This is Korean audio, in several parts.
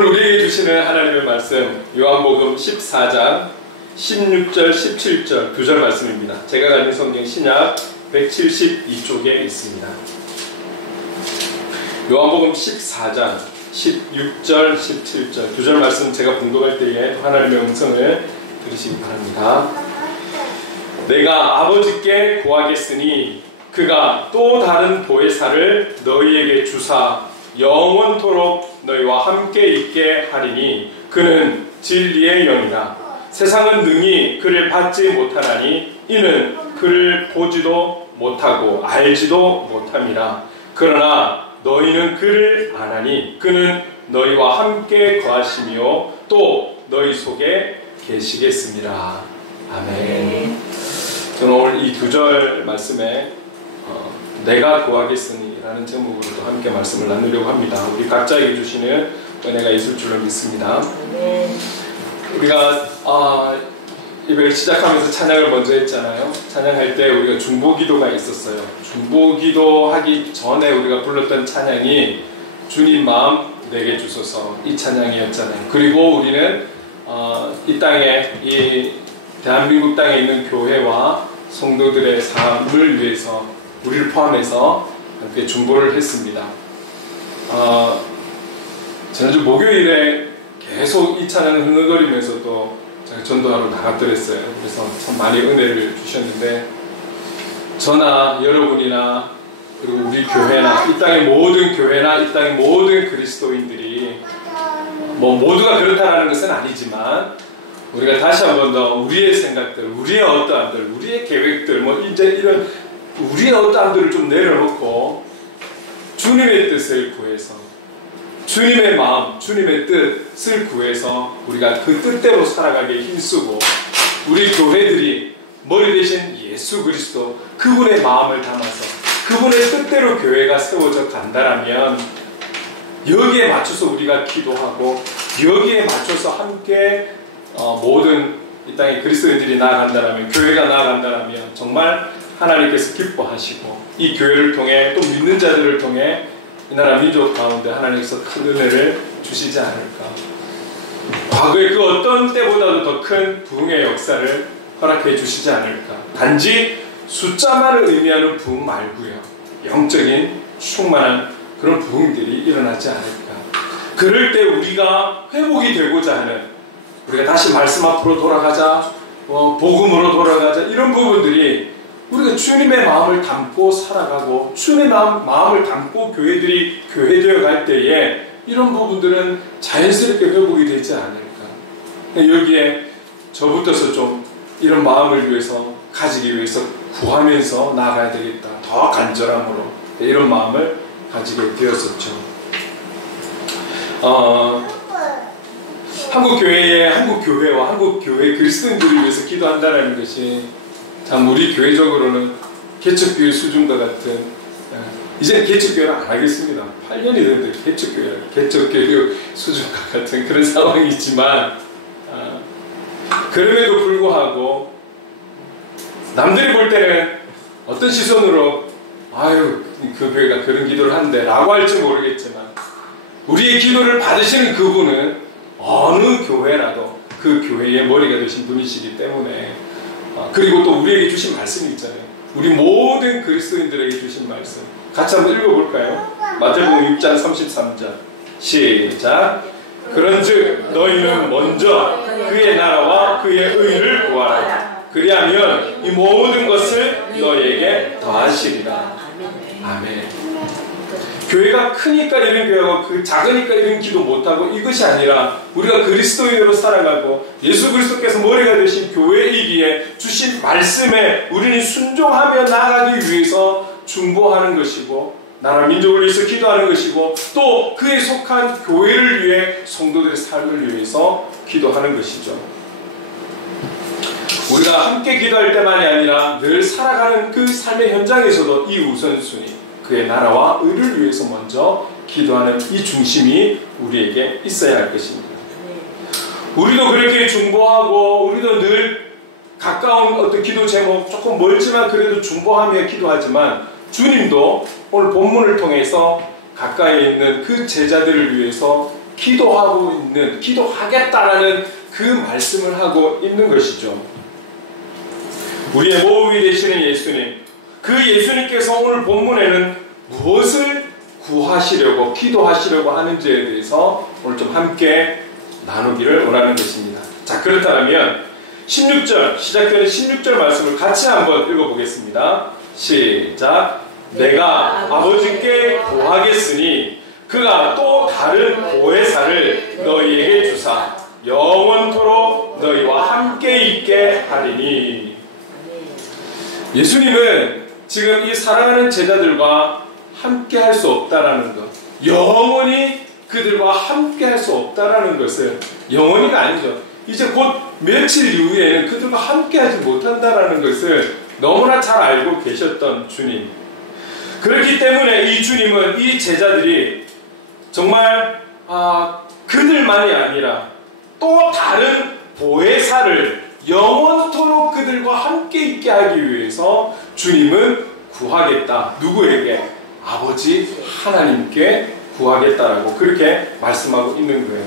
오늘 우리에게 주시는 하나님의 말씀 요한복음 14장 16절 17절 두 절 말씀입니다. 제가 가진 성경 신약 172쪽에 있습니다. 요한복음 14장 16절 17절 두 절 말씀 제가 봉독할 때에 하나님의 음성을 들으시기 바랍니다. 내가 아버지께 구하겠으니 그가 또 다른 보혜사를 너희에게 주사 영원토록 너희와 함께 있게 하리니 그는 진리의 영이라. 세상은 능히 그를 받지 못하나니 이는 그를 보지도 못하고 알지도 못함이라. 그러나 너희는 그를 아나니 그는 너희와 함께 거하시며 또 너희 속에 계시겠습니다. 아멘. 저는 오늘 이 두 절 말씀에 내가 구하겠으니 라는 제목으로 또 함께 말씀을 나누려고 합니다. 우리 각자에게 주시는 은혜가 있을 줄로 믿습니다. 우리가 예배를 시작하면서 찬양을 먼저 했잖아요. 찬양할 때 우리가 중보기도가 있었어요. 중보기도 하기 전에 우리가 불렀던 찬양이 주님 마음 내게 주소서, 이 찬양이었잖아요. 그리고 우리는 이 땅에, 이 대한민국 땅에 있는 교회와 성도들의 삶을 위해서 우리를 포함해서 함께 중보를 했습니다. 지난주 목요일에 계속 이 찬양을 흥얼거리면서 또 제가 전도하러 나갔더랬어요. 그래서 참 많이 은혜를 주셨는데, 저나 여러분이나 그리고 우리 교회나 이 땅의 모든 교회나 이 땅의 모든 그리스도인들이 모두가 그렇다는 것은 아니지만 우리가 다시 한 번 더 우리의 생각들, 우리의 어떠함들, 우리의 계획들, 이제 이런 우리의 어떠함들을 좀 내려놓고 주님의 뜻을 구해서, 주님의 마음, 주님의 뜻을 구해서 우리가 그 뜻대로 살아가기에 힘쓰고, 우리 교회들이 머리 대신 예수 그리스도 그분의 마음을 담아서 그분의 뜻대로 교회가 세워져 간다라면 여기에 맞춰서 우리가 기도하고 여기에 맞춰서 함께 모든 이 땅의 그리스도인들이 나아간다라면, 교회가 나아간다라면 정말 하나님께서 기뻐하시고 이 교회를 통해 또 믿는 자들을 통해 이 나라 민족 가운데 하나님께서 큰 은혜를 주시지 않을까. 과거의 그 어떤 때보다도 더 큰 부흥의 역사를 허락해 주시지 않을까. 단지 숫자만을 의미하는 부흥 말고요, 영적인 충만한 그런 부흥들이 일어나지 않을까. 그럴 때 우리가 회복이 되고자 하는, 우리가 다시 말씀 앞으로 돌아가자, 복음으로 돌아가자, 이런 부분들이 우리가 주님의 마음을 담고 살아가고 주님의 마음을 담고 교회들이 교회되어 갈 때에 이런 부분들은 자연스럽게 회복이 되지 않을까. 여기에 저부터서 좀 이런 마음을 위해서 가지기 위해서 구하면서 나아가야 되겠다. 더 간절함으로 이런 마음을 가지게 되었었죠. 한국교회와 한국교회 그리스도인들을 위해서 기도한다는 것이 참 우리 교회적으로는 개척교회 수준과 같은, 이제는 개척교회를 안 하겠습니다. 8년이 됐는데 개척교회 수준과 같은 그런 상황이지만, 그럼에도 불구하고 남들이 볼 때는 어떤 시선으로 아유 그 교회가 그런 기도를 한대 라고 할지 모르겠지만, 우리의 기도를 받으시는 그분은 어느 교회라도 그 교회의 머리가 되신 분이시기 때문에, 그리고 또 우리에게 주신 말씀이 있잖아요. 우리 모든 그리스도인들에게 주신 말씀 같이 한번 읽어볼까요? 마태복음 6장 33절 시작. 그런즉 너희는 먼저 그의 나라와 그의 의를 구하라. 그리하면 이 모든 것을 너희에게 더하시리라. 아멘. 교회가 크니까 이런 교회하고 작으니까 이런 기도 못하고 이것이 아니라, 우리가 그리스도인으로 살아가고 예수 그리스도께서 머리가 되신 교회이기에 주신 말씀에 우리는 순종하며 나아가기 위해서 중보하는 것이고, 나라 민족을 위해서 기도하는 것이고, 또 그에 속한 교회를 위해 성도들의 삶을 위해서 기도하는 것이죠. 우리가 함께 기도할 때만이 아니라 늘 살아가는 그 삶의 현장에서도 이 우선순위, 그의 나라와 의를 위해서 먼저 기도하는 이 중심이 우리에게 있어야 할 것입니다. 우리도 그렇게 중보하고, 우리도 늘 가까운 어떤 기도 제목, 조금 멀지만 그래도 중보하며 기도하지만, 주님도 오늘 본문을 통해서 가까이 있는 그 제자들을 위해서 기도하겠다라는 그 말씀을 하고 있는 것이죠. 우리의 모범이 되시는 예수님, 그 예수님께서 오늘 본문에는 무엇을 구하시려고 기도하시려고 하는지에 대해서 오늘 좀 함께 나누기를 원하는 것입니다. 자, 그렇다면 16절, 시작되는 16절 말씀을 같이 한번 읽어보겠습니다. 시작. 내가 아버지께 구하겠으니 그가 또 다른 보혜사를 너희에게 주사 영원토록 너희와 함께 있게 하리니. 예수님은 지금 이 사랑하는 제자들과 함께 할 수 없다라는 것, 영원히 그들과 함께 할 수 없다라는 것을, 영원히가 아니죠, 이제 곧 며칠 이후에는 그들과 함께 하지 못한다라는 것을 너무나 잘 알고 계셨던 주님. 그렇기 때문에 이 주님은 이 제자들이 정말 그들만이 아니라 또 다른 보혜사를 영원토록 그들과 함께 있게 하기 위해서 주님은 구하겠다. 누구에게? 아버지 하나님께 구하겠다라고 그렇게 말씀하고 있는 거예요.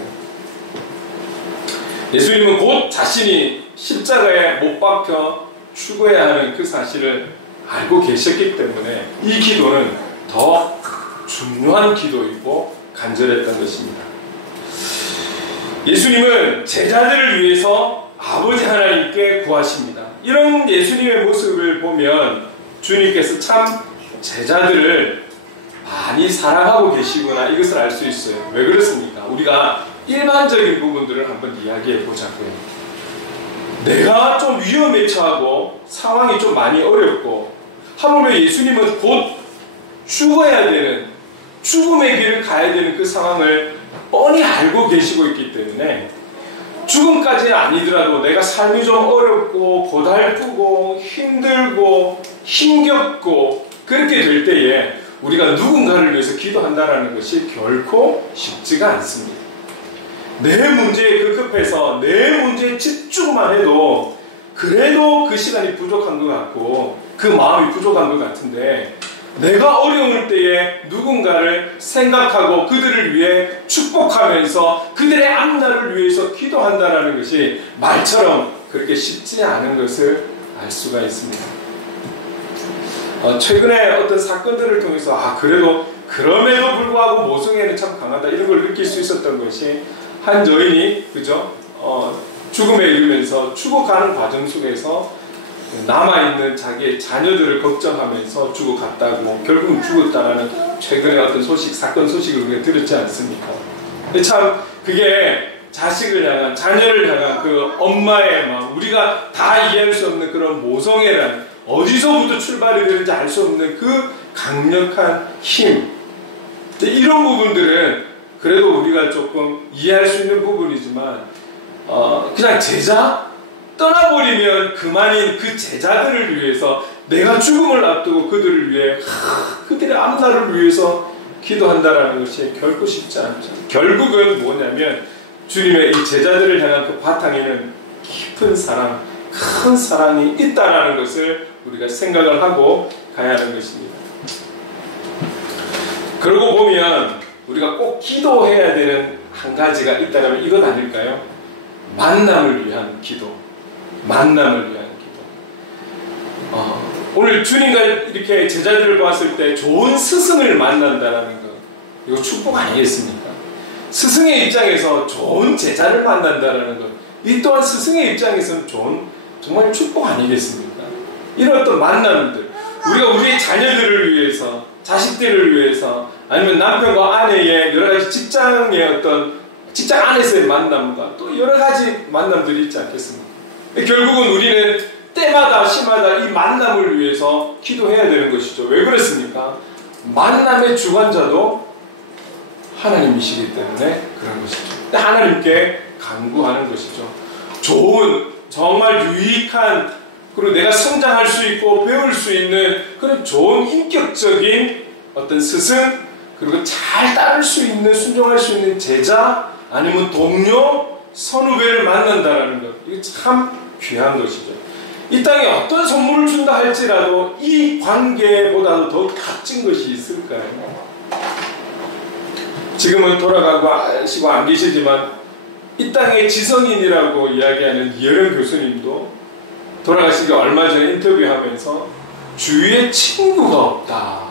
예수님은 곧 자신이 십자가에 못 박혀 죽어야 하는 그 사실을 알고 계셨기 때문에 이 기도는 더 중요한 기도이고 간절했던 것입니다. 예수님은 제자들을 위해서 아버지 하나님께 구하십니다. 이런 예수님의 모습을 보면 주님께서 참 제자들을 많이 사랑하고 계시구나, 이것을 알 수 있어요. 왜 그렇습니까? 우리가 일반적인 부분들을 한번 이야기해 보자고요. 내가 좀 위험에 처하고 상황이 좀 많이 어렵고 하물며 예수님은 곧 죽어야 되는, 죽음의 길을 가야 되는 그 상황을 뻔히 알고 계시고 있기 때문에 죽음까지는 아니더라도 내가 삶이 좀 어렵고 고달프고 힘들고 힘겹고 그렇게 될 때에 우리가 누군가를 위해서 기도한다는 것이 결코 쉽지가 않습니다. 내 문제에 급급해서 내 문제에 집중만 해도 그래도 그 시간이 부족한 것 같고 그 마음이 부족한 것 같은데, 내가 어려울 때에 누군가를 생각하고 그들을 위해 축복하면서 그들의 앞날을 위해서 기도한다는 것이 말처럼 그렇게 쉽지 않은 것을 알 수가 있습니다. 최근에 어떤 사건들을 통해서 그럼에도 불구하고 모성애는 참 강하다, 이런 걸 느낄 수 있었던 것이, 한 여인이 죽음에 이르면서 죽어가는 과정 속에서 남아있는 자기의 자녀들을 걱정하면서 죽어갔다고, 결국은 죽었다라는 최근에 어떤 사건 소식을 우리가 들었지 않습니까? 근데 참 그게 자식을 향한, 자녀를 향한 그 엄마의 마음, 우리가 다 이해할 수 없는 그런 모성애란, 어디서부터 출발이 되는지 알 수 없는 그 강력한 힘, 이런 부분들은 그래도 우리가 조금 이해할 수 있는 부분이지만 그냥 제자? 떠나버리면 그만인 그 제자들을 위해서, 내가 죽음을 앞두고 그들을 위해 그들의 앞날을 위해서 기도한다라는 것이 결코 쉽지 않죠. 결국은 뭐냐면 주님의 이 제자들을 향한 그 바탕에는 깊은 사랑, 큰 사랑이 있다라는 것을 우리가 생각을 하고 가야 하는 것입니다. 그러고 보면 우리가 꼭 기도해야 되는 한 가지가 있다면 이것 아닐까요? 만남을 위한 기도. 만남을 위한 기도. 오늘 주님과 이렇게 제자들을 보았을 때 좋은 스승을 만난다는 것, 이거 축복 아니겠습니까? 스승의 입장에서 좋은 제자를 만난다는 것, 이 또한 스승의 입장에서는 정말 축복 아니겠습니까? 이런 어떤 만남들, 우리가 우리의 자녀들을 위해서, 자식들을 위해서, 아니면 남편과 아내의 여러 가지 직장 안에서의 만남과 또 여러 가지 만남들이 있지 않겠습니까? 결국은 우리는 때마다 시마다 이 만남을 위해서 기도해야 되는 것이죠. 왜 그렇습니까? 만남의 주관자도 하나님이시기 때문에 그런 것이죠. 하나님께 간구하는 것이죠. 좋은, 정말 유익한, 그리고 내가 성장할 수 있고 배울 수 있는 그런 좋은 인격적인 어떤 스승, 그리고 잘 따를 수 있는, 순종할 수 있는 제자, 아니면 동료, 선후배를 만난다는 것, 이거 참 귀한 것이죠. 이 땅에 어떤 선물을 준다 할지라도 이 관계보다도 더 값진 것이 있을까요? 지금은 돌아가시고 안 계시지만 이 땅의 지성인이라고 이야기하는 이혜령 교수님도 돌아가시기 얼마 전에 인터뷰하면서 주위에 친구가 없다,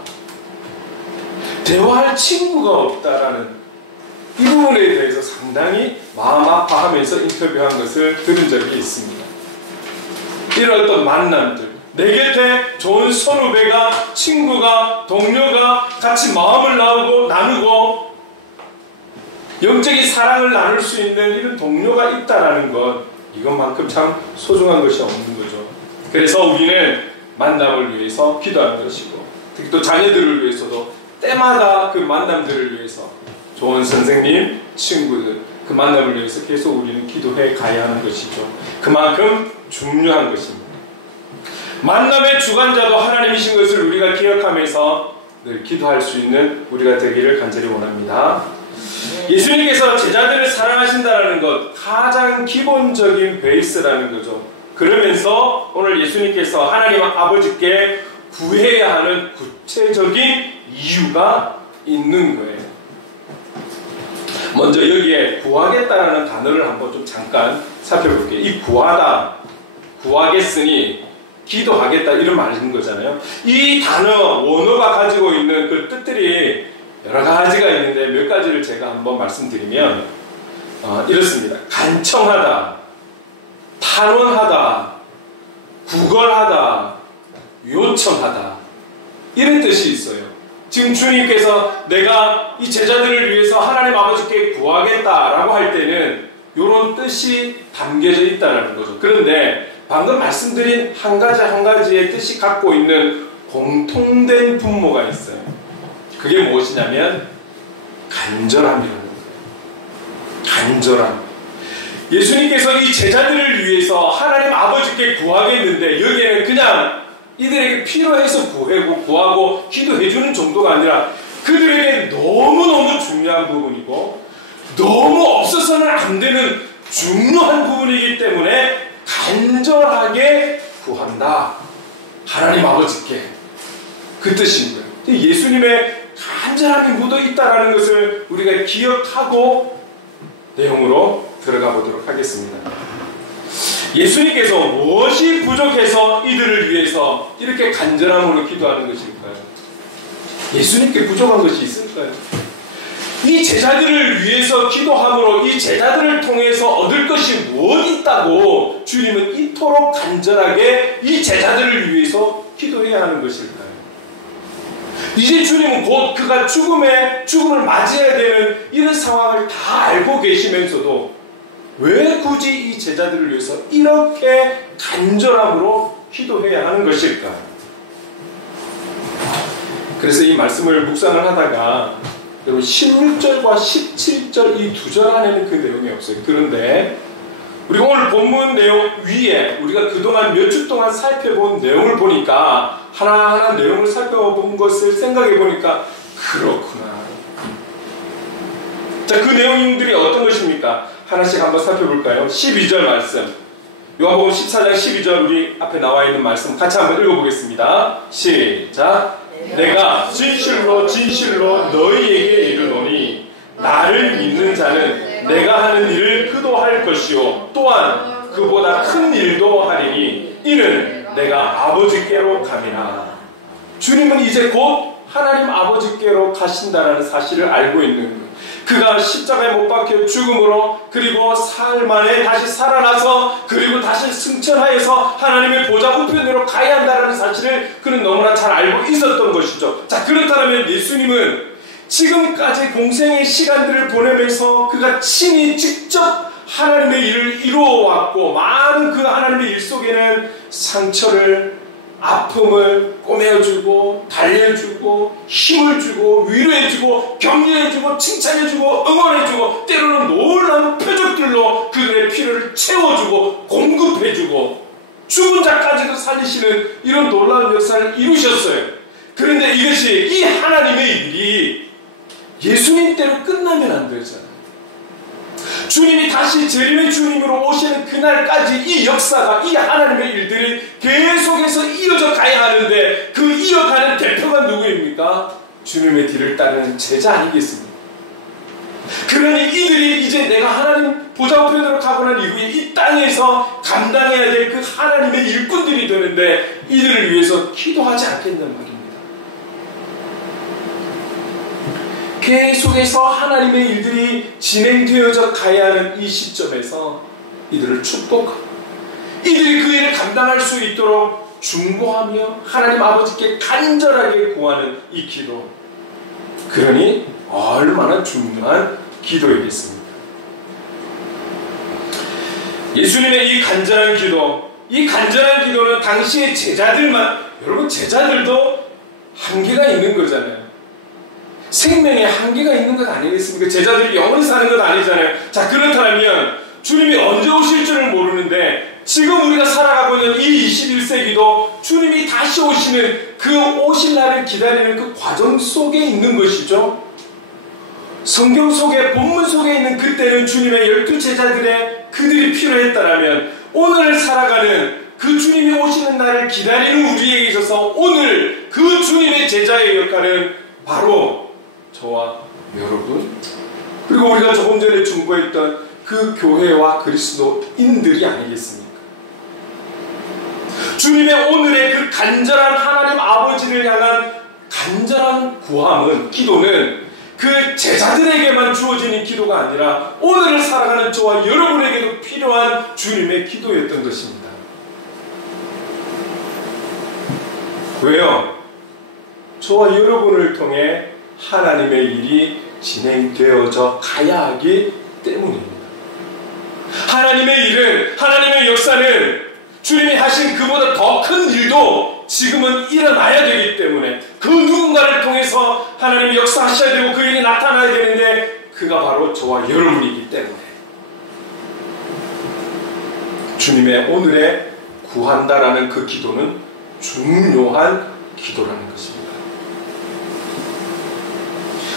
대화할 친구가 없다라는 이 부분에 대해서 상당히 마음 아파하면서 인터뷰한 것을 들은 적이 있습니다. 이런 어떤 만남들, 내 곁에 좋은 선후배가, 친구가, 동료가 같이 마음을 나누고 영적인 사랑을 나눌 수 있는 이런 동료가 있다라는 것, 이것만큼 참 소중한 것이 없는 거죠. 그래서 우리는 만남을 위해서 기도하는 것이고, 특히 또 자녀들을 위해서도 때마다 그 만남들을 위해서 좋은 선생님, 친구들, 그 만남을 위해서 계속 우리는 기도해 가야 하는 것이죠. 그만큼 중요한 것입니다. 만남의 주관자도 하나님이신 것을 우리가 기억하면서 늘 기도할 수 있는 우리가 되기를 간절히 원합니다. 예수님께서 제자들을 사랑하신다는 것, 가장 기본적인 베이스라는 거죠. 그러면서 오늘 예수님께서 하나님 아버지께 구해야 하는 구체적인 이유가 있는 거예요. 먼저 여기에 구하겠다라는 단어를 한번 좀 잠깐 살펴볼게요. 이 구하다, 구하겠으니 기도하겠다, 이런 말인 거잖아요. 이 단어, 원어가 가지고 있는 그 뜻들이 여러 가지가 있는데 몇 가지를 제가 한번 말씀드리면 이렇습니다. 간청하다, 탄원하다, 구걸하다, 요청하다, 이런 뜻이 있어요. 지금 주님께서 내가 이 제자들을 위해서 하나님 아버지께 구하겠다라고 할 때는 이런 뜻이 담겨져 있다는 거죠. 그런데 방금 말씀드린 한 가지 한 가지의 뜻이 갖고 있는 공통된 분모가 있어요. 그게 무엇이냐면 간절함이라는 거예요. 간절함. 예수님께서 이 제자들을 위해서 하나님 아버지께 구하겠는데 여기에는 그냥 이들에게 필요해서 구하고 기도해주는 정도가 아니라 그들에게 너무너무 중요한 부분이고 너무 없어서는 안 되는 중요한 부분이기 때문에 간절하게 구한다. 하나님 아버지께. 그 뜻인 거예요. 예수님의 간절함이 묻어 있다는 것을 우리가 기억하고 내용으로 들어가 보도록 하겠습니다. 예수님께서 무엇이 부족해서 이들을 위해서 이렇게 간절함으로 기도하는 것일까요? 예수님께 부족한 것이 있을까요? 이 제자들을 위해서 기도함으로 이 제자들을 통해서 얻을 것이 무엇 있다고 주님은 이토록 간절하게 이 제자들을 위해서 기도해야 하는 것일까요? 이제 주님은 곧 그가 죽음을 맞이해야 되는 이런 상황을 다 알고 계시면서도 왜 굳이 이 제자들을 위해서 이렇게 간절함으로 기도해야 하는 것일까? 그래서 이 말씀을 묵상을 하다가 여러분 16절과 17절 이 두 절 안에는 그 내용이 없어요. 그런데 우리가 오늘 본문 내용 위에 우리가 그동안 몇 주 동안 살펴본 내용을 보니까 하나하나 내용을 살펴본 것을 생각해 보니까 그렇구나. 자, 그 내용들이 어떤 것입니까? 하나씩 한번 살펴볼까요? 12절 말씀. 요한복음 14장 12절 우리 앞에 나와 있는 말씀 같이 한번 읽어보겠습니다. 시작. 내가 진실로 진실로 너희에게 이르노니 나를 믿는 자는 내가 하는 일을 그도 할 것이요 또한 그보다 큰 일도 하리니 이는 내가 아버지께로 가미나. 주님은 이제 곧 하나님 아버지께로 가신다는 사실을 알고 있는 거예요. 그가 십자가에 못 박혀 죽음으로 그리고 사흘 만에 다시 살아나서 그리고 다시 승천하여서 하나님의 보좌 우편으로 가야 한다는 사실을 그는 너무나 잘 알고 있었던 것이죠. 자, 그렇다면 예수님은 지금까지 공생의 시간들을 보내면서 그가 친히 직접 하나님의 일을 이루어왔고 많은 그 하나님의 일 속에는 상처를 아픔을 꼬매어주고 달래주고 힘을 주고 위로해주고 격려해주고 칭찬해주고 응원해주고 때로는 놀라운 표적들로 그들의 필요를 채워주고 공급해주고 죽은 자까지도 살리시는 이런 놀라운 역사를 이루셨어요. 그런데 이것이 이 하나님의 일이 예수님 때로 끝나면 안 되잖아요. 주님이 다시 재림의 주님으로 오시는 그날까지 이 역사가, 이 하나님의 일들이 계속해서 이어져 가야 하는데 그 이어가는 대표가 누구입니까? 주님의 뒤를 따르는 제자 아니겠습니까? 그러니 이들이 이제 내가 하나님 보좌 우편으로 가고 난 이후에 이 땅에서 감당해야 될 그 하나님의 일꾼들이 되는데 이들을 위해서 기도하지 않겠냐는 말입니다. 계속해서 하나님의 일들이 진행되어져 가야 하는 이 시점에서 이들을 축복하고 이들이 그 일을 감당할 수 있도록 중보하며 하나님 아버지께 간절하게 구하는 이 기도, 그러니 얼마나 중요한 기도이겠습니까? 예수님의 이 간절한 기도, 이 간절한 기도는 당시의 제자들만, 여러분 제자들도 한계가 있는 거잖아요. 생명에 한계가 있는 것 아니겠습니까? 제자들이 영원히 사는 것 아니잖아요. 자, 그렇다면 주님이 언제 오실 줄을 모르는데 지금 우리가 살아가고 있는 이 21세기도 주님이 다시 오시는 그 오실 날을 기다리는 그 과정 속에 있는 것이죠. 성경 속에, 본문 속에 있는 그때는 주님의 12 제자들의 그들이 필요했다라면 오늘 살아가는 그 주님이 오시는 날을 기다리는 우리에게 있어서 오늘 그 주님의 제자의 역할은 바로 저와 여러분, 그리고 우리가 조금 전에 중보했던 그 교회와 그리스도인들이 아니겠습니까? 주님의 오늘의 그 간절한 하나님 아버지를 향한 간절한 구함은, 기도는 그 제자들에게만 주어지는 기도가 아니라 오늘을 살아가는 저와 여러분에게도 필요한 주님의 기도였던 것입니다. 왜요? 저와 여러분을 통해 하나님의 일이 진행되어져 가야 하기 때문입니다. 하나님의 일은, 하나님의 역사는 주님이 하신 그보다 더 큰 일도 지금은 일어나야 되기 때문에 그 누군가를 통해서 하나님이 역사하셔야 되고 그 일이 나타나야 되는데 그가 바로 저와 여러분이기 때문에 주님의 오늘에 구한다라는 그 기도는 중요한 기도라는 것입니다.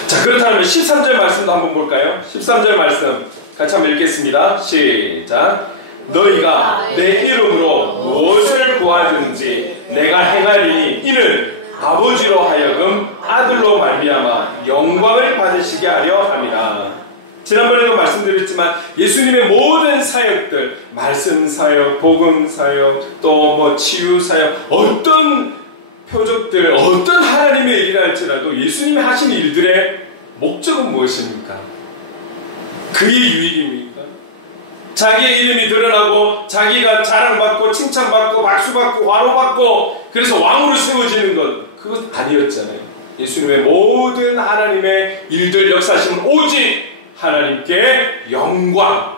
자, 그렇다면 13절 말씀도 한번 볼까요? 13절 말씀 같이 한번 읽겠습니다. 시작. 너희가 내 이름으로 무엇을 구하든지 내가 행하리니 이는 아버지로 하여금 아들로 말미암아 영광을 받으시게 하려 함이라. 지난번에도 말씀드렸지만 예수님의 모든 사역들, 말씀 사역, 복음 사역, 또 뭐 치유 사역, 어떤 표적들, 어떤 하나님의 일이라 할지라도 예수님이 하신 일들의 목적은 무엇입니까? 그의 유익입니까? 자기의 이름이 드러나고 자기가 자랑받고 칭찬받고 박수받고 환호받고 그래서 왕으로 세워지는 것, 그것 아니었잖아요. 예수님의 모든 하나님의 일들, 역사심은 오직 하나님께 영광.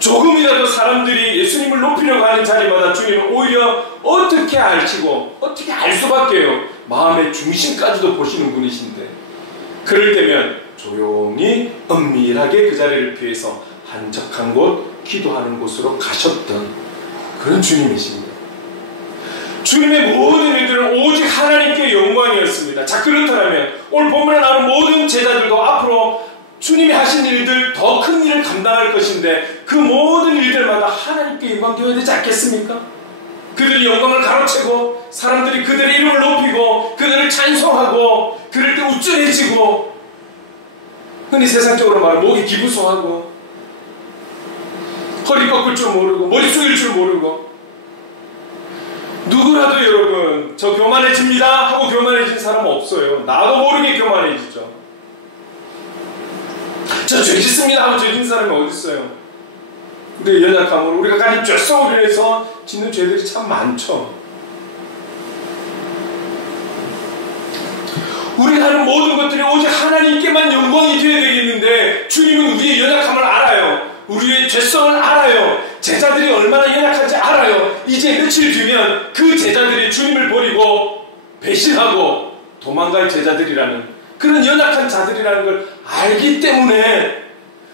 조금이라도 사람들이 예수님을 높이려고 하는 자리마다 주님은 오히려 어떻게 알치고 어떻게 알 수밖에요. 마음의 중심까지도 보시는 분이신데 그럴 때면 조용히 은밀하게 그 자리를 피해서 한적한 곳, 기도하는 곳으로 가셨던 그런 주님이십니다. 주님의 모든 일들은 오직 하나님께 영광이었습니다. 자, 그렇다면 오늘 본문에 나오는 모든 제자들도 앞으로 주님이 하신 일들, 더 큰 일을 감당할 것인데 그 모든 일들마다 하나님께 영광 되어야 되지 않겠습니까? 그들이 영광을 가로채고 사람들이 그들의 이름을 높이고 그들을 찬송하고 그럴 때 우쭐해지고 흔히 세상적으로 말하면 목이 기부소하고 허리 꺾을 줄 모르고 머리 숙일 줄 모르고 누구라도 여러분 저 교만해집니다 하고 교만해진 사람은 없어요. 나도 모르게 교만해지죠. 저 죄 짓습니다 하고 죄 짓는 사람이 어디 있어요? 우리의 연약함으로 우리가 가진 죄성으로 인해서 짓는 죄들이 참 많죠. 우리가 하는 모든 것들이 오직 하나님께만 영광이 되어야 되겠는데 주님은 우리의 연약함을 알아요. 우리의 죄성을 알아요. 제자들이 얼마나 연약한지 알아요. 이제 며칠 뒤면 그 제자들이 주님을 버리고 배신하고 도망갈 제자들이라는 그런 연약한 자들이라는 걸 알기 때문에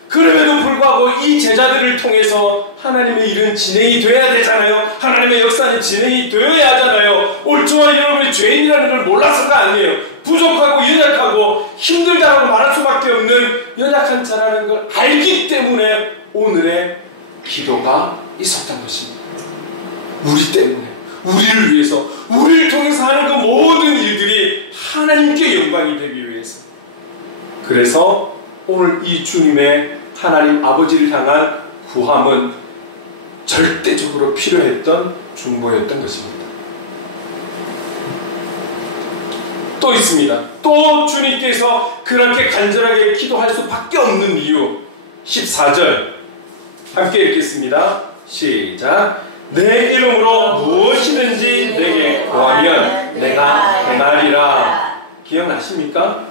그럼에도 불구하고 이 제자들을 통해서 하나님의 일은 진행이 돼야 되잖아요. 하나님의 역사는 진행이 되어야 하잖아요. 오늘 저와 여러분이 죄인이라는 걸 몰라서가 아니에요. 부족하고 연약하고 힘들다고 말할 수밖에 없는 연약한 자라는 걸 알기 때문에 오늘의 기도가 있었던 것입니다. 우리 때문에, 우리를 위해서, 우리를 통해서 하는 그 모든 일들이 하나님께 영광이 되기 위해서. 그래서 오늘 이 주님의 하나님 아버지를 향한 구함은 절대적으로 필요했던 중보였던 것입니다. 또 있습니다. 또 주님께서 그렇게 간절하게 기도할 수밖에 없는 이유 14절 함께 읽겠습니다. 시작. 내 이름으로 무엇이든지 내게 구하면 내가 행하리라. 기억나십니까?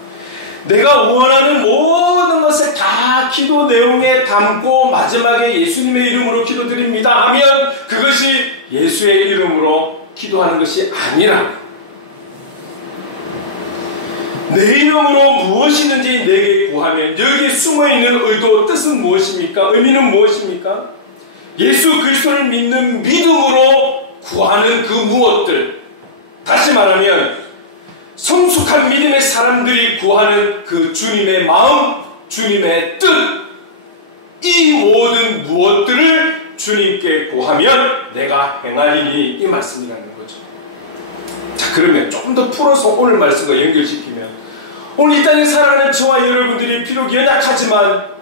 내가 원하는 모든 것을 다 기도 내용에 담고 마지막에 예수님의 이름으로 기도드립니다 하면 그것이 예수의 이름으로 기도하는 것이 아니라 내 이름으로 무엇이든지 내게 구하면 여기에 숨어있는 의도, 뜻은 무엇입니까? 의미는 무엇입니까? 예수 그리스도를 믿는 믿음으로 구하는 그 무엇들, 다시 말하면 성숙한 믿음의 사람들이 구하는 그 주님의 마음, 주님의 뜻, 이 모든 무엇들을 주님께 구하면 내가 행하리니 이 말씀이라는 거죠. 자, 그러면 조금 더 풀어서 오늘 말씀과 연결시키면 오늘 이 땅에 살아가는 저와 여러분들이 비록 연약하지만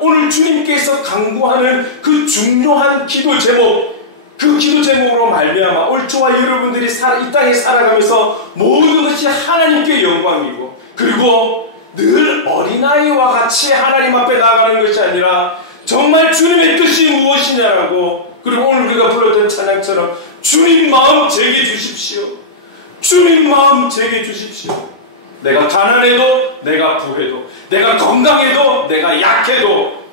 오늘 주님께서 강구하는 그 중요한 기도 제목, 그 기도 제목으로 말미암아 오늘 저와 여러분들이 이 땅에 살아가면서 모든 것이 하나님께 영광이고 그리고 늘 어린아이와 같이 하나님 앞에 나아가는 것이 아니라 정말 주님의 뜻이 무엇이냐라고, 그리고 오늘 우리가 불렀던 찬양처럼 주님 마음 제게 주십시오. 주님 마음 제게 주십시오. 내가 가난해도 내가 부해도 내가 건강해도 내가 약해도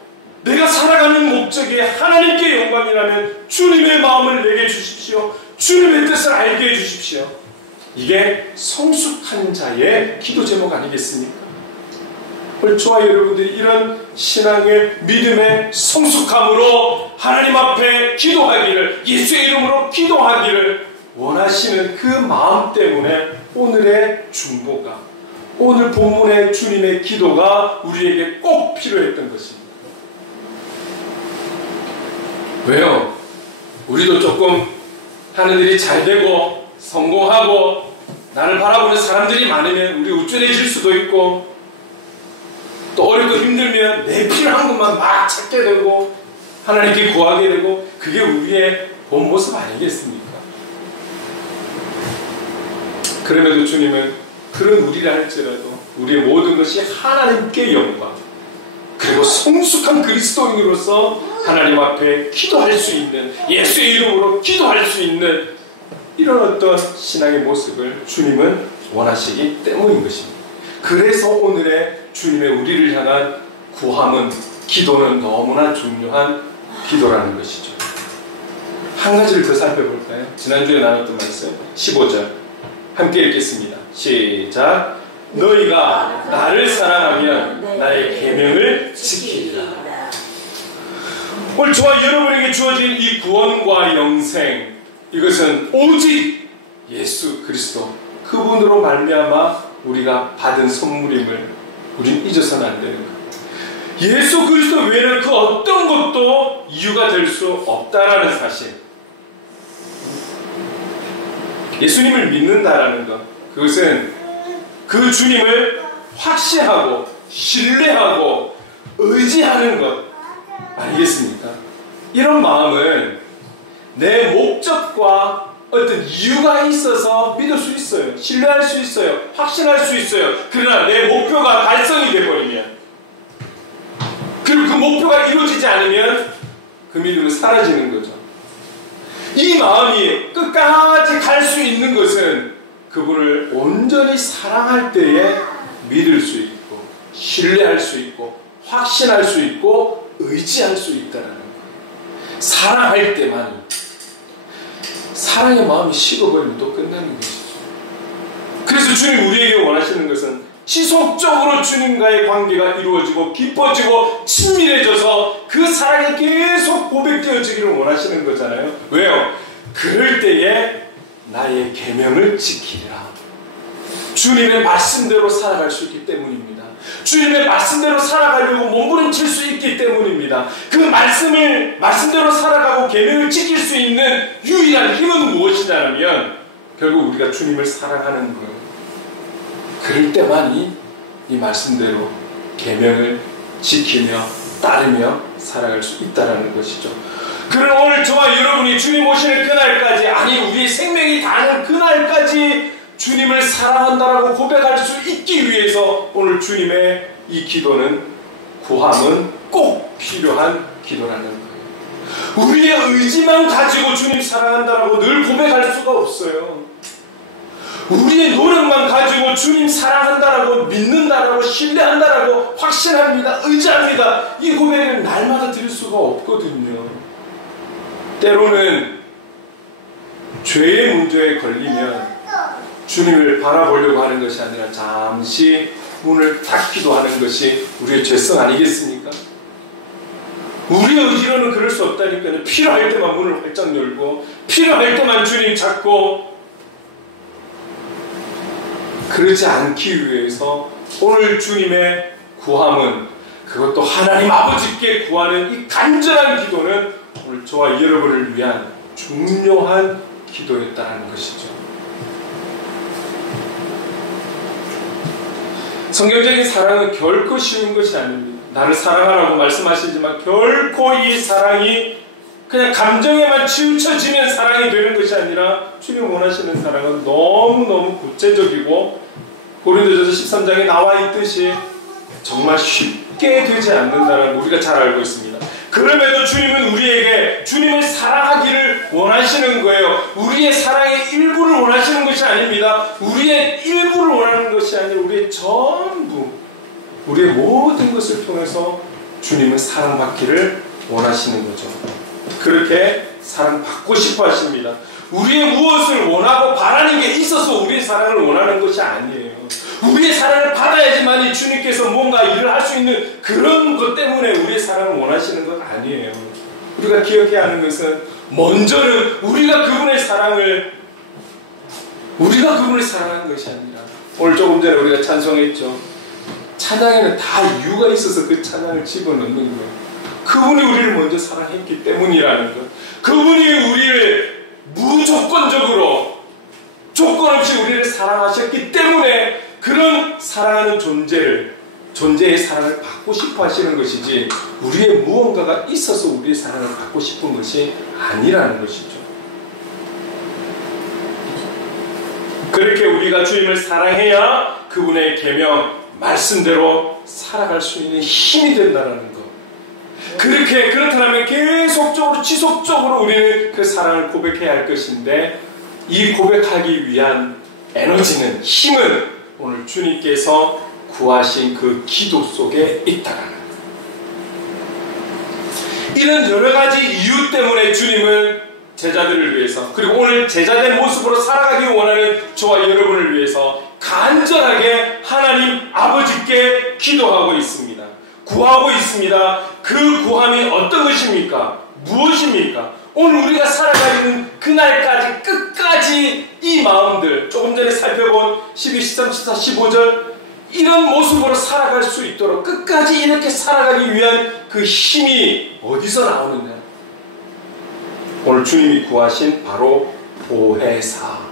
내가 살아가는 목적이 하나님께 영광이라면 주님의 마음을 내게 주십시오. 주님의 뜻을 알게 해주십시오. 이게 성숙한 자의 기도 제목 아니겠습니까? 오늘 저와 여러분들이 이런 신앙의 믿음의 성숙함으로 하나님 앞에 기도하기를, 예수의 이름으로 기도하기를 원하시는 그 마음 때문에 오늘의 중보가, 오늘 본문의 주님의 기도가 우리에게 꼭 필요했던 것입니다. 왜요? 우리도 조금 하는 일이 잘 되고 성공하고 나를 바라보는 사람들이 많으면 우리 우쭐해질 수도 있고, 또 어렵고 힘들면 내 필요한 것만 막 찾게 되고 하나님께 구하게 되고, 그게 우리의 본 모습 아니겠습니까? 그럼에도 주님은 그런 우리라 할지라도 우리의 모든 것이 하나님께 영광, 그리고 성숙한 그리스도인으로서 하나님 앞에 기도할 수 있는, 예수의 이름으로 기도할 수 있는 이런 어떤 신앙의 모습을 주님은 원하시기 때문인 것입니다. 그래서 오늘의 주님의 우리를 향한 구함은, 기도는 너무나 중요한 기도라는 것이죠. 한 가지를 더 살펴볼까요? 지난주에 나눴던 말씀 15절 함께 읽겠습니다. 시작. 너희가 나를 사랑하면 나의 계명을 지키리라. 오늘 저와 여러분에게 주어진 이 구원과 영생, 이것은 오직 예수 그리스도 그분으로 말미암아 우리가 받은 선물임을 우린 잊어서는 안 되는 거예요. 예수 그리스도 외에는 그 어떤 것도 이유가 될 수 없다라는 사실. 예수님을 믿는다라는 것, 그것은 그 주님을 확신하고 신뢰하고 의지하는 것 아니겠습니까? 이런 마음은 내 목적과 어떤 이유가 있어서 믿을 수 있어요. 신뢰할 수 있어요. 확신할 수 있어요. 그러나 내 목표가 달성이 되어버리면, 그리고 그 목표가 이루어지지 않으면 그 믿음은 사라지는 거죠. 이 마음이 끝까지 갈 수 있는 것은 그분을 온전히 사랑할 때에 믿을 수 있고 신뢰할 수 있고 확신할 수 있고 의지할 수 있다는 거예요. 사랑할 때만. 사랑의 마음이 식어버리면 또 끝나는 것이죠. 그래서 주님 우리에게 원하시는 것은 지속적으로 주님과의 관계가 이루어지고 깊어지고 친밀해져서 그 사랑이 계속 고백되어지기를 원하시는 거잖아요. 왜요? 그럴 때에 나의 계명을 지키리라. 주님의 말씀대로 살아갈 수 있기 때문입니다. 주님의 말씀대로 살아가려고 몸부림칠 수 있기 때문입니다. 그 말씀대로 살아가고 계명을 지킬 수 있는 유일한 힘은 무엇이냐면 결국 우리가 주님을 사랑하는 거예요. 그럴 때만이 이 말씀대로 계명을 지키며 따르며 살아갈 수 있다는 것이죠. 그러나 오늘 저와 여러분이 주님 오시는 그날까지, 아니 우리의 생명이 다하는 그날까지 주님을 사랑한다라고 고백할 수 있기 위해서 오늘 주님의 이 기도는, 구함은 꼭 필요한 기도라는 거예요. 우리의 의지만 가지고 주님 사랑한다라고 늘 고백할 수가 없어요. 우리의 노력만 가지고 주님 사랑한다라고, 믿는다라고, 신뢰한다라고, 확신합니다, 의지합니다, 이 고백을 날마다 드릴 수가 없거든요. 때로는 죄의 문제에 걸리면 주님을 바라보려고 하는 것이 아니라 잠시 문을 닫기도 하는 것이 우리의 죄성 아니겠습니까? 우리의 의지로는 그럴 수 없다니까요. 필요할 때만 문을 활짝 열고, 필요할 때만 주님 찾고, 그러지 않기 위해서 오늘 주님의 구함은, 그것도 하나님 아버지께 구하는 이 간절한 기도는 오늘 저와 여러분을 위한 중요한 기도였다는 것이죠. 성경적인 사랑은 결코 쉬운 것이 아닙니다. 나를 사랑하라고 말씀하시지만 결코 이 사랑이 그냥 감정에만 치우쳐지면 사랑이 되는 것이 아니라 주님 원하시는 사랑은 너무너무 구체적이고, 고린도전서 13장에 나와 있듯이 정말 쉽게 되지 않는다는 걸 우리가 잘 알고 있습니다. 그럼에도 주님은 우리에게 주님을 사랑하기를 원하시는 거예요. 우리의 사랑의 일부를 원하시는 것이 아닙니다. 우리의 일부를 원하는 것이 아니라 우리의 전부, 우리의 모든 것을 통해서 주님은 사랑받기를 원하시는 거죠. 그렇게 사랑받고 싶어 하십니다. 우리의 무엇을 원하고 바라는 게 있어서 우리의 사랑을 원하는 것이 아니에요. 우리의 사랑을 받아야지만 주님께서 뭔가 일을 할 수 있는 그런 것 때문에 우리의 사랑을 원하시는 건 아니에요. 우리가 기억해야 하는 것은, 먼저는 우리가 그분을 사랑하는 것이 아니라, 오늘 조금 전에 우리가 찬송했죠. 찬양에는 다 이유가 있어서 그 찬양을 집어넣는 거예요. 그분이 우리를 먼저 사랑했기 때문이라는 것. 그분이 우리를 무조건적으로, 조건 없이 우리를 사랑하셨기 때문에 그런 사랑하는 존재의 사랑을 받고 싶어 하시는 것이지, 우리의 무언가가 있어서 우리의 사랑을 받고 싶은 것이 아니라는 것이죠. 그렇게 우리가 주님을 사랑해야 그분의 계명, 말씀대로 살아갈 수 있는 힘이 된다는 것. 그렇다면 계속적으로, 지속적으로 우리는 그 사랑을 고백해야 할 것인데, 이 고백하기 위한 에너지는, 힘은 오늘 주님께서 구하신 그 기도 속에 있다라는 거예요. 이런 여러 가지 이유 때문에 주님은 제자들을 위해서, 그리고 오늘 제자된 모습으로 살아가기 원하는 저와 여러분을 위해서 간절하게 하나님 아버지께 기도하고 있습니다. 구하고 있습니다. 그 구함이 어떤 것입니까? 무엇입니까? 오늘 우리가 살아가는 그날까지, 끝까지 이 마음들, 조금 전에 살펴본 12, 13, 14, 15절, 이런 모습으로 살아갈 수 있도록 끝까지 이렇게 살아가기 위한 그 힘이 어디서 나오느냐? 오늘 주님이 구하신 바로 보혜사에게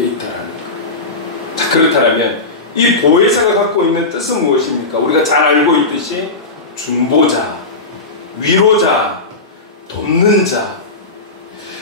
있다라는 거예요. 자, 그렇다면 이 보혜사가 갖고 있는 뜻은 무엇입니까? 우리가 잘 알고 있듯이 중보자, 위로자, 돕는 자.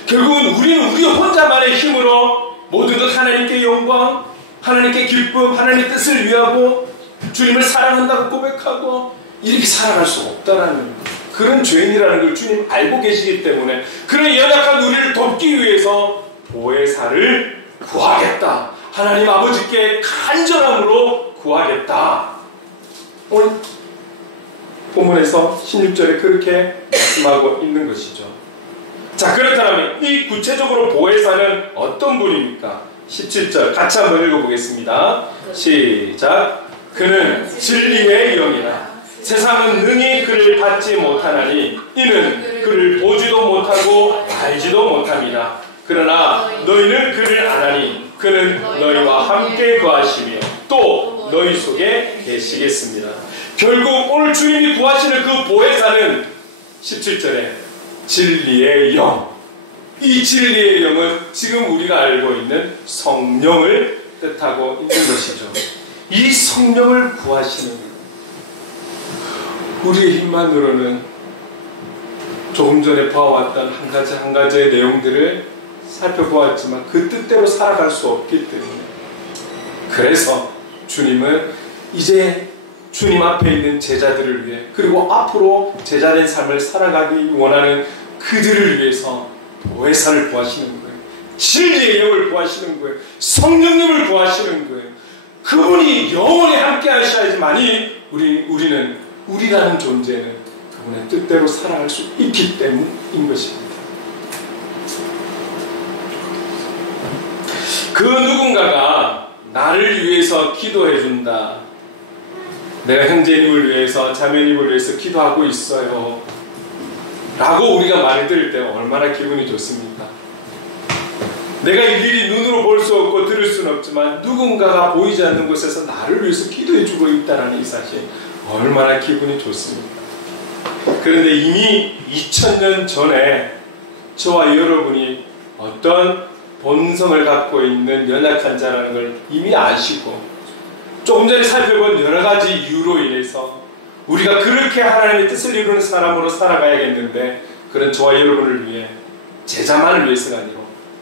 결국은 우리는 우리 혼자만의 힘으로 모든 것 하나님께 영광, 하나님께 기쁨, 하나님의 뜻을 위하고 주님을 사랑한다고 고백하고 이렇게 살아갈 수 없다라는 그런 죄인이라는 걸 주님 알고 계시기 때문에, 그런 연약한 우리를 돕기 위해서 보혜사를 구하겠다, 하나님 아버지께 간절함으로 구하겠다. 오늘 본문에서 16절에 그렇게 말씀하고 있는 것이죠. 자, 그렇다면 이 구체적으로 보혜사는 어떤 분입니까? 17절 같이 한번 읽어보겠습니다. 시작. 그는 진리의 영이라 세상은 능히 그를 받지 못하나니 이는 그를 보지도 못하고 알지도 못함이라. 그러나 너희는 그를 아나니 그는 너희와 함께 거하시며 또 너희 속에 계시겠습니다. 결국 오늘 주님이 구하시는 그 보혜사는 17절에 진리의 영, 이 진리의 영은 지금 우리가 알고 있는 성령을 뜻하고 있는 것이죠. 이 성령을 구하시는 거예요. 우리의 힘만으로는 조금 전에 봐왔던 한 가지의 내용들을 살펴보았지만 그 뜻대로 살아갈 수 없기 때문에, 그래서 주님은 이제 주님 앞에 있는 제자들을 위해, 그리고 앞으로 제자된 삶을 살아가기 원하는 그들을 위해서 보혜사를 구하시는 거예요. 진리의 영을 구하시는 거예요. 성령님을 구하시는 거예요. 그분이 영원히 함께 하셔야지만이 우리는, 우리라는 존재는 그분의 뜻대로 살아갈 수 있기 때문인 것입니다. 그 누군가가 나를 위해서 기도해 준다, 내가 형제님을 위해서, 자매님을 위해서 기도하고 있어요 라고 우리가 말을 들을 때 얼마나 기분이 좋습니까? 내가 일일이 눈으로 볼 수 없고 들을 수는 없지만 누군가가 보이지 않는 곳에서 나를 위해서 기도해 주고 있다는 이 사실, 얼마나 기분이 좋습니까? 그런데 이미 2000년 전에 저와 여러분이 어떤 본성을 갖고 있는 연약한 자라는 걸 이미 아시고, 조금 전에 살펴본 여러 가지 이유로 인해서 우리가 그렇게 하나님의 뜻을 이루는 사람으로 살아가야겠는데, 그런 저와 여러분을 위해, 제자만을 위해서가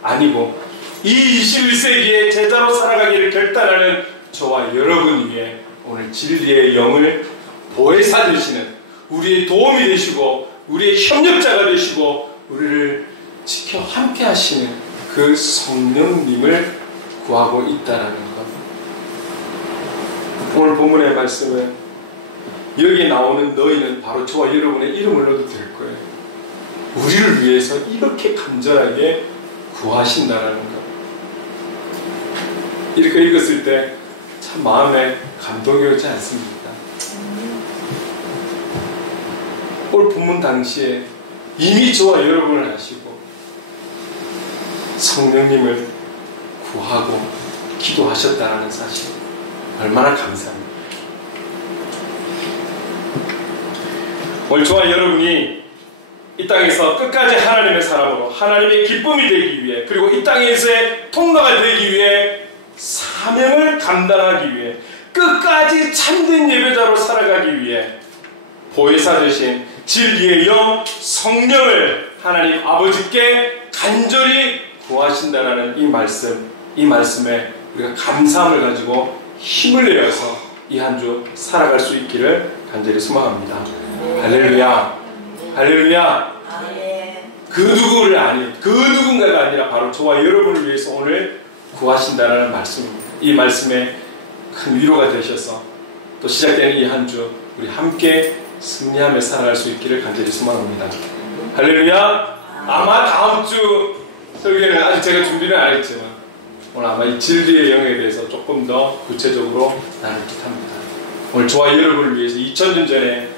아니고 이 21세기에 제자로 살아가기를 결단하는 저와 여러분 위해 오늘 진리의 영을 보혜사 되시는, 우리의 도움이 되시고 우리의 협력자가 되시고 우리를 지켜 함께 하시는 그 성령님을 구하고 있다는 것. 오늘 본문의 말씀은 여기에 나오는 너희는 바로 저와 여러분의 이름을 넣어도 될 거예요. 우리를 위해서 이렇게 간절하게 구하신다라는 것. 이렇게 읽었을 때 참 마음에 감동이 오지 않습니까? 오늘 본문 당시에 이미 저와 여러분을 아시고 성령님을 구하고 기도하셨다는 사실, 얼마나 감사합니다. 오늘 저와 여러분이 이 땅에서 끝까지 하나님의 사람으로, 하나님의 기쁨이 되기 위해, 그리고 이 땅에서의 통로가 되기 위해, 사명을 감당하기 위해, 끝까지 참된 예배자로 살아가기 위해 보혜사 되신 진리의 영 성령을 하나님 아버지께 간절히 구하신다라는 이 말씀에 우리가 감사함을 가지고 힘을 내어서 이 한 주 살아갈 수 있기를 간절히 소망합니다. 할렐루야, 할렐루야. 그 누군가가 아니라 바로 저와 여러분을 위해서 오늘 구하신다는 말씀입니다. 이 말씀에 큰 위로가 되셔서 또 시작되는 이 한 주 우리 함께 승리하며 살아갈 수 있기를 간절히 소망합니다. 할렐루야. 아마 다음 주 설교는 아직 제가 준비는 안 했지만 오늘 아마 이 진리의 영에 대해서 조금 더 구체적으로 나눌 듯합니다. 오늘 저와 여러분을 위해서 2000년 전에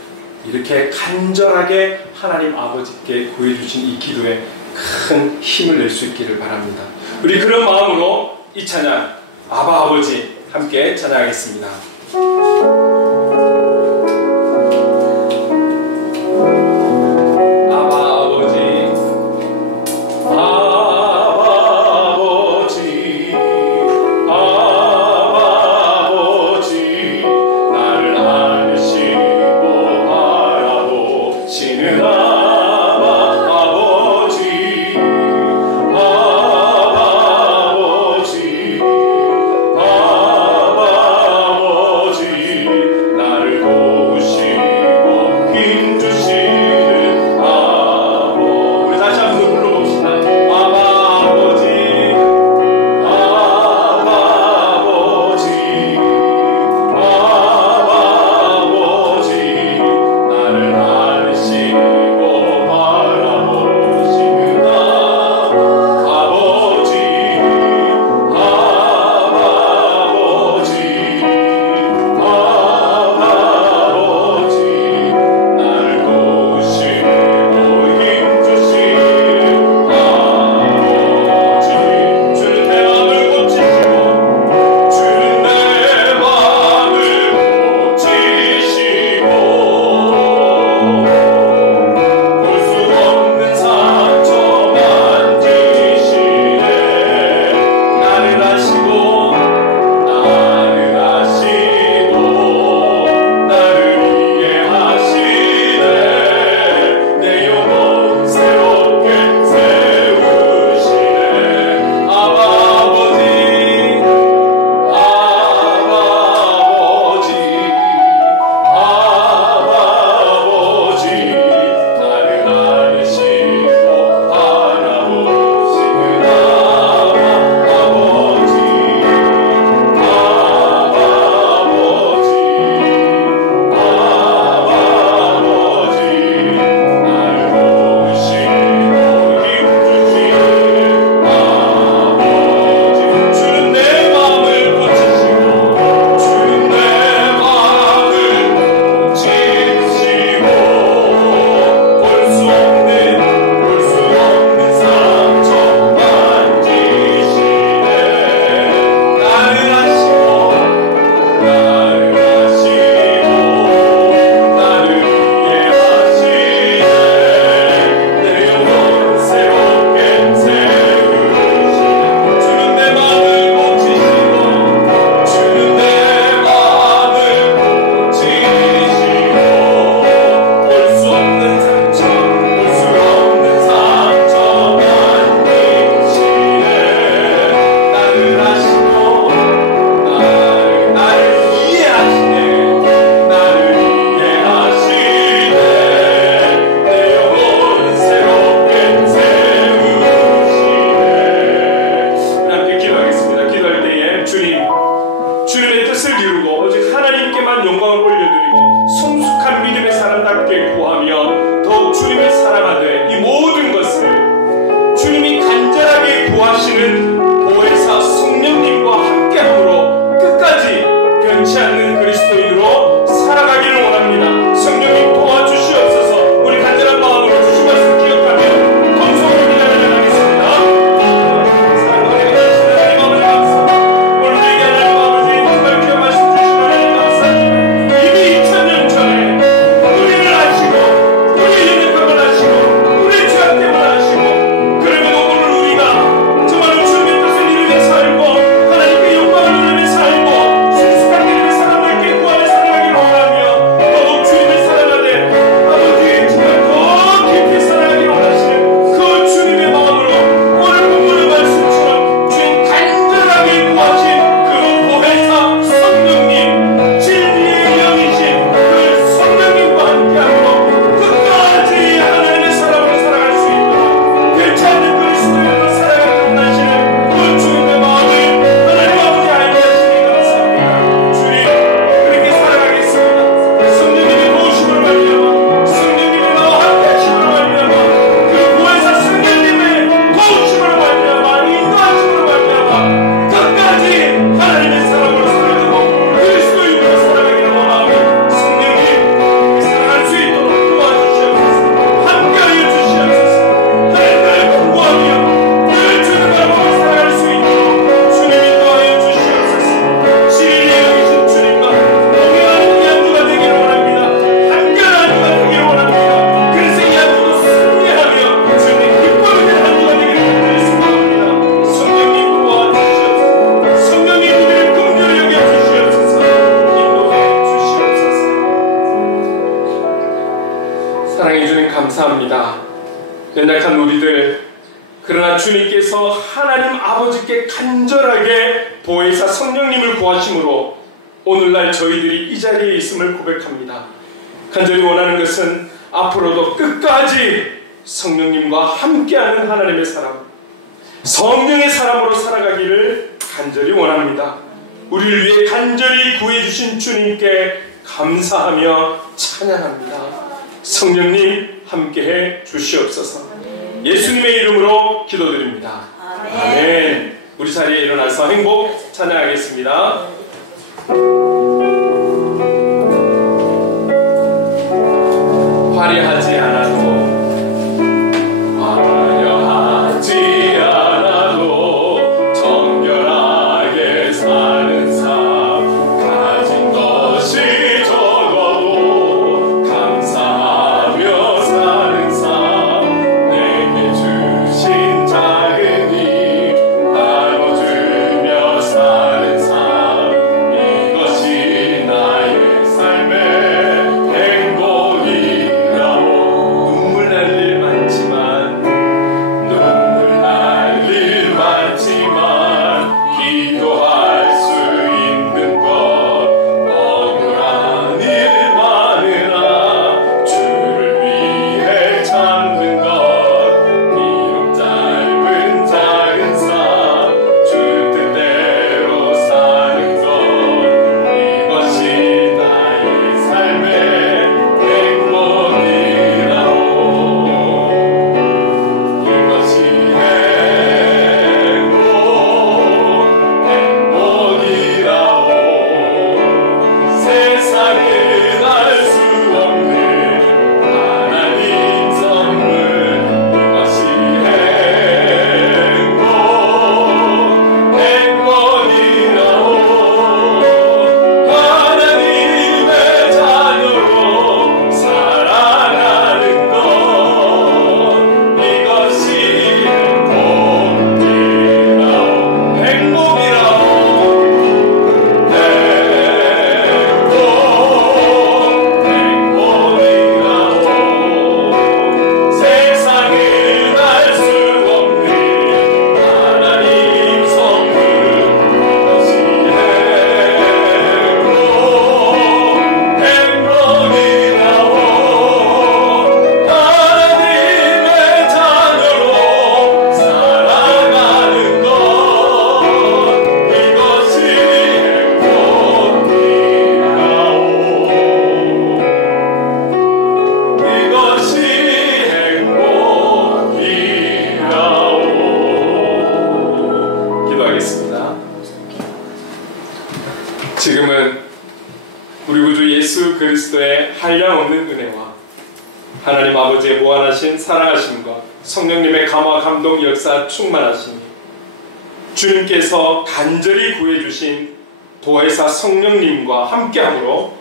이렇게 간절하게 하나님 아버지께 구해주신 이 기도에 큰 힘을 낼 수 있기를 바랍니다. 우리 그런 마음으로 이 찬양 아바 아버지 함께 찬양하겠습니다. 아버지 연약한 우리들, 그러나 주님께서 하나님 아버지께 간절하게 보혜사 성령님을 구하심으로 오늘날 저희들이 이 자리에 있음을 고백합니다. 간절히 원하는 것은 앞으로도 끝까지 성령님과 함께하는 하나님의 사람, 성령의 사람으로 살아가기를 간절히 원합니다. 우리를 위해 간절히 구해주신 주님께 감사하며 찬양합니다. 성령님 함께해 주시옵소서. 예수님의 이름으로 기도드립니다. 아멘. 우리 자리에 일어나서 행복 찬양하겠습니다. 화려하지 않아도 정결하게 사는 삶, 가진 것이 적어도 감사하며 사는 삶, 내게 주신 작은 힘 나눠주며 사는 삶, 이것이 나의 삶의 행복이라오. 눈물 날 일 많지만 기도할 수 있는 것, 억울한 일 많으나 주를 위해 참는 것, 비록 짧은 작은 삶, 주 뜻대로 사는 것, 이것이 나의 삶의 행복이라오. 이것이 세상은 알 수 없는 하나님 선물, 이것이 행복이라오. 하나님의 자녀로 살아가는 것, 이것이 행복이라오. 세상을 알 수 없는 하나님 선물, 이것이 행복이라오. 하나님의 자녀로 살아가는 것, 이것이 행복이라오. 기도하겠습니다. 지금은 우리 구주 예수 그리스도의 한량없는 은혜와 하나님 아버지의 무한하신 사랑하심과 성령님의 감화 감동 역사 충만하심이, 주님께서 간절히 구해주신 보혜사 성령님과 함께함으로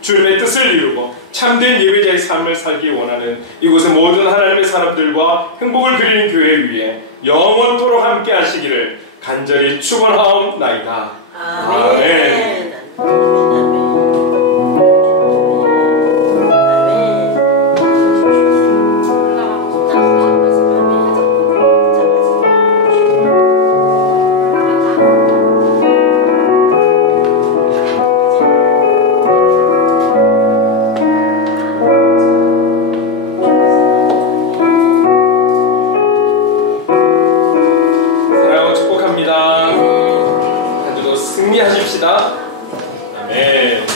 주님의 뜻을 이루고 참된 예배자의 삶을 살기 원하는 이곳의 모든 하나님의 사람들과 행복을 그리는 교회를 위해 영원토록 함께 하시기를 간절히 축원하옵나이다. 아멘. 사랑하고 축복합니다. 한 주도 승리하십시다. 아멘.